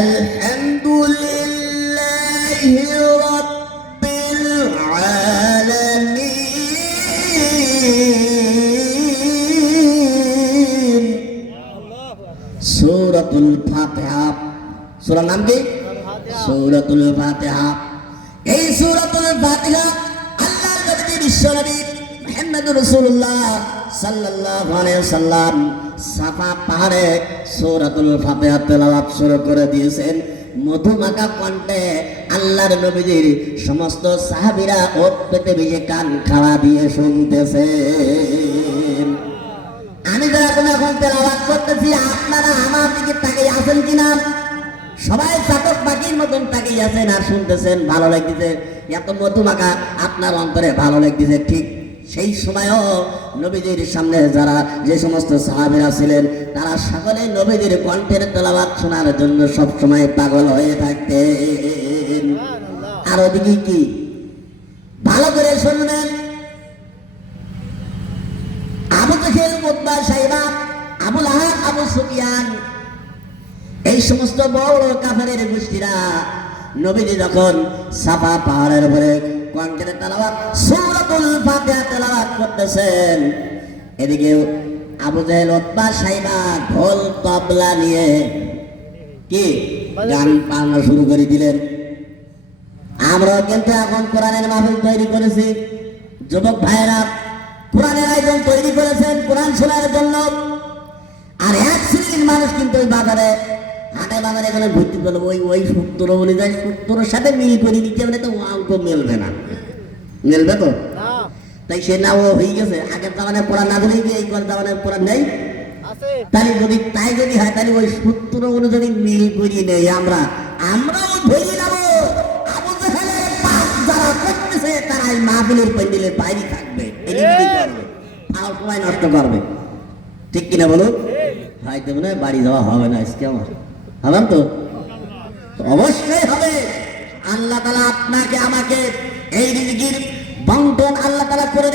আলহামদুলিল্লাহি রাব্বিল আলামিন। সূরাতুল ফাতিহা। সূরার নাম কি? সূরাতুল ফাতিহা। এই সূরাতুল ফাতিহা আল্লাহর নবী বিশ্বনবী মুহাম্মদুর রাসূলুল্লাহ সাল্লাল্লাহু আলাইহি ওয়াসাল্লাম সাফা পাহাড়ে সূরাতুল ফাতিহা তেলাওয়াত শুরু করে দিয়েছেন। মধুমাখা কণ্ঠে আল্লাহর নবীজির সমস্ত সাহাবীরা ওত পেতে ভিজে কান খাড়া দিয়ে শুনতেছেন। আমি যখন এখন তেলাওয়াত করতেছি আপনারা আমার দিকে তাকিয়ে আছেন কিনা? সবাই চাতক পাখির মতন তাকিয়ে আছেন আর শুনতেছেন, ভালো লাগতেছে। এত মধুমাখা আপনার অন্তরে ভালো লাগতেছে। ঠিক সেই সময়ও নবীজির সামনে যারা যে সমস্ত সাহাবীরা ছিলেন তারা সকলে নবীজির কণ্ঠের তেলাওয়াত শোনার জন্য সব সময় পাগল হয়ে থাকতেন। আর ওদিকে কি ভালো করে শুনবেন, আবু জেহেল, উতবা, শাইবা, আবু লাহাব, আবু সুফিয়ান এই সমস্ত বড় বড় কাফেরের গোষ্ঠীরা নবীজি যখন সাফা পাহাড়ের উপরে কণ্ঠের তেলাওয়াত সূরাতুল ফাতিহা তেলাওয়াত করতেছেন, এদিকে আবু জেহেল, উতবা, শাইবা ঢোল তবলা নিয়ে কি গান পালন শুরু করে দিলেন। আমরা কিন্তু এখন কোরআনের মাহফিল তৈরি করেছি। যুবক ভাইয়েরা কোরআনের আয়োজন তৈরি করেছেন কোরআন শোনার জন্য। আর এক শ্রেণীর মানুষ কিন্তু ওই বাজারে হাটে বাজারে এখানে ভর্তি করলো ওই সূত্র অনুযায়ী সূত্রের সাথে মিল করে দিতে হবে, তো অঙ্ক মিলবে না। মিলবে তো? তাই সে না ও হয়ে গেছে। আগের জামানায় কোরআন না ধরে এই জামানায় কোরআন নেই। তাহলে যদি তাই যদি হয় তাহলে ওই সূত্র অনুযায়ী মিল করিয়ে নেই আমরাও ধরে নেবো। আবু জেহেলের পাপ যারা করতেছে তারা এই মাহফিলের প্যান্ডেলের বাইরে থাকবে, আর সময় নষ্ট করবে। ঠিক কিনা বলুন? হয়তো মনে হয় বাড়ি যাওয়া হবে না আজকে আমার। হবেন তো? অবশ্যই হবে। আল্লাহ তাআলা আপনাকে আমাকে এই রিজিকের বন্টন আল্লাহ তাআলা করে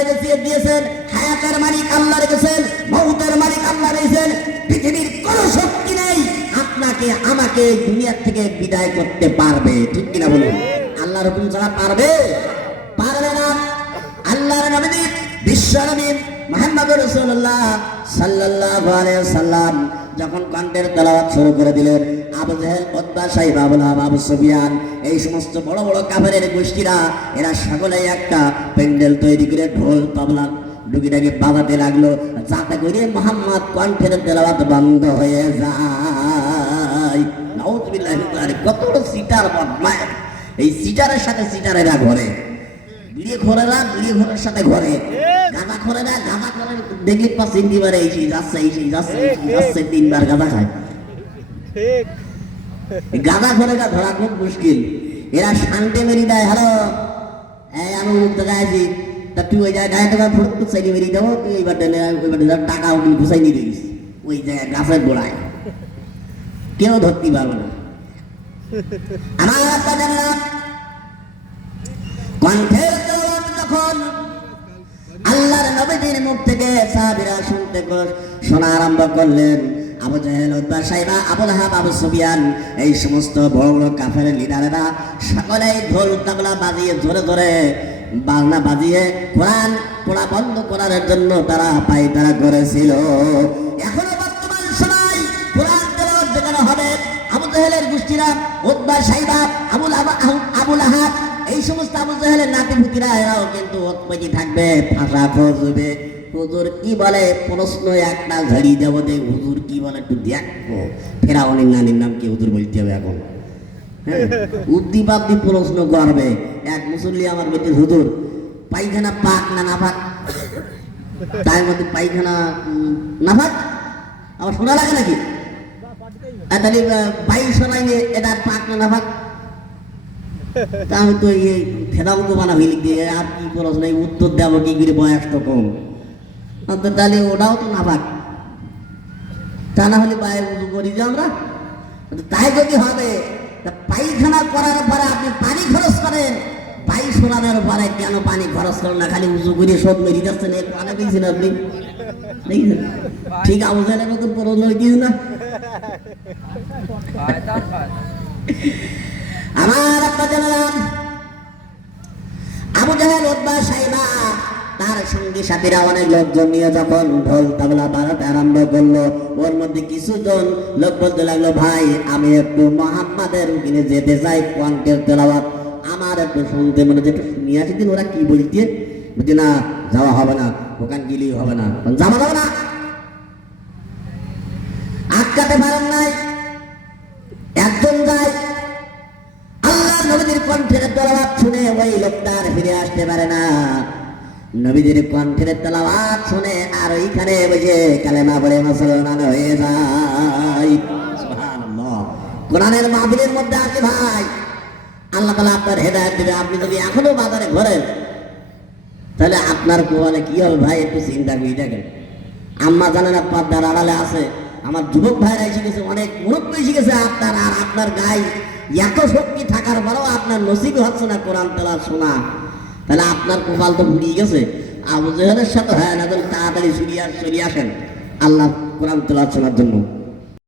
দিয়েছেন। হায়াতের মালিক আল্লাহ রেখেছেন, মউতের মালিক আল্লাহ রেখেছেন। পৃথিবীর কোনো শক্তি নেই আপনাকে আমাকে দুনিয়া থেকে বিদায় করতে পারবে। ঠিক কিনা বলুন? আল্লাহর হুকুম ছাড়া পারবে? পারবে না। আল্লাহর নবী বিশ্বনবী মুহাম্মদুর রাসূলুল্লাহ সাল্লাল্লাহু আলাইহি ওয়াসাল্লাম যখন কণ্ঠের তেলাওয়াত শুরু করে দিলেন, আবু জেহেল, উতবা, শাইবা, আবু লাহাব, আবু সুফিয়ান এই সমস্ত বড় বড় কাফেরের গোষ্ঠীরা এরা সকলেই একটা প্যান্ডেল তৈরি করে ঢোল তবলা ডুগিডাগি বাজাতে লাগলো, যাতে করে মুহাম্মদ কণ্ঠের তেলাওয়াত বন্ধ হয়ে যায়। নাউযুবিল্লাহি মিন যালিক। কত বড় সিটার বদমাশ! এই সিটারের সাথে সিটারেরা ঘরে, বিড়ি খোরেরা বিড়ি খোরের সাথে ঘরে, গাঁদা খোরেরা গাঁদা খোরে দেখলে পাঁচ তিনবার এই যাচ্ছে তিনবার গাঁদা খায়। গাঁদা খোরেরা ধরা খুব মুশকিল। এরা শান্তি মেরি দেয়, হ্যালো আমি মুখ জায়গায় আছি, তা তুই ওই জায়গায় টাকা ফোট চাইনি মেরি দেবো, তুই এইবার টাকা উঠি ঘুষাই নিয়ে দিস ওই জায়গায় গাছের গোড়ায়, কেউ ধরতে পারবে না। আমার কণ্ঠের তেলাওয়াত যখন আল্লাহর নবীর মুখ থেকে সাহাবীরা শোনা আরম্ভ করলেন, আবু জেহেল, উতবা, শাইবা, আবু লাহাব, আবু সুফিয়ান এই সমস্ত বড় বড় কাফের লিডারেরা সকলেই ঢোল তবলা বাজিয়ে জোরে জোরে বাজনা বাজিয়ে কোরআন পড়া বন্ধ করার জন্য তারা পায়তারা করেছিল। এখনো বর্তমান সময় কোরআন তেলাওয়াত যেখানে হবে, আবু জেহেলের গোষ্ঠীরা, উতবা, শাইবা, আবু লাহাব এই সমস্ত আবু জেহেলের নাতিপুতিরা এরাও কিন্তু ওতপেটি থাকবে, ভাষা খুঁজবে। হুজুর কি বলে প্রশ্ন একটা ঝাড়ি দেব, দেখ হুজুর কি বলে একটু দেখবো। ফেরাউনের নানির নাম কি হুজুর বলতে হবে এখন? উদ্দীপাদ্দি প্রশ্ন করবে। এক মুসল্লি আমার বলতে, হুজুর পায়খানা পাক না নাপাক? তাই মধ্যে পায়খানা নাপাক আমার শোনা লাগে নাকি? তাহলে বাইশ শোনাইনি এটা পাক না নাপাক? আমি তো এই ফেরাউন তো বানা হইলি দিয়ে আর কি প্রশ্ন উত্তর দেবো কি করে, বয়স তো কম। তাহলে ওটাও তো নাপাক, তা না হলে বাইরে উজু করি যে আমরা। তাই যদি হবে পায়খানা করার পরে আপনি পানি খরচ করেন, বাইশ শোনানোর পরে কেন পানি খরচ করেন না? খালি উজু করে সব মেরে যাচ্ছেন, পানি পেয়েছেন আপনি। ঠিক আবু জাহেলের মতো পড়লো দিও না। আমার আপনার জানালাম আবু জাহেল, উতবা, সাইবা তার সঙ্গী সাথীরা অনেক লোকজন নিয়ে যখন ঢোল তাবলা বাজাতে আরম্ভ করলো, ওর মধ্যে কিছু জন লোক বলতে লাগলো, ভাই আমি একটু মুহাম্মাদের ওখানে যেতে চাই, কোরআনের তেলাওয়াত আমার একটু শুনতে মনে হচ্ছে, একটু শুনিয়ে আসি দিন ওরা কি বলছে। বুঝি না, যাওয়া হবে না, ওখান গেলেই হবে না, যাওয়া যাবে না, আটকাতে পারেন নাই। একজন যায়, আল্লাহ নবীর কণ্ঠের তেলাওয়াত শুনে ওই লোকটার ফিরে আসতে পারে না। নবীদের কণ্ঠের তেলাওয়াত শুনে আর ওইখানে বসে কালেমা পড়ে মুসলমান হয়ে যায়। সুবহানাল্লাহ। কোরআনের মাহফিলের মধ্যে আছে ভাই, আল্লাহ তাআলা আপনার হেদায়েত দিবে। আপনি যদি এখনো বাজারে ঘোরেন তাহলে আপনার কোয়ালে কি হবে ভাই, একটু চিন্তা করে দেখেন। আম্মা জানেন পর্দার আড়ালে আছে, আমার যুবক ভাইরা এসে গেছে, অনেক মুরব্বী এসে গেছে, আপনার আর আপনার গায়ে এত শক্তি থাকার পরেও আপনার নসিব হচ্ছে না কোরআন তেলাওয়াত শোনা, তাহলে আপনার কপাল তো ভুলিয়ে গেছে। আবু জাহেলের সাথে হয় না, তাড়াতাড়ি চলে আসেন আল্লাহ কোরআন তেলাওয়াত শোনার জন্য।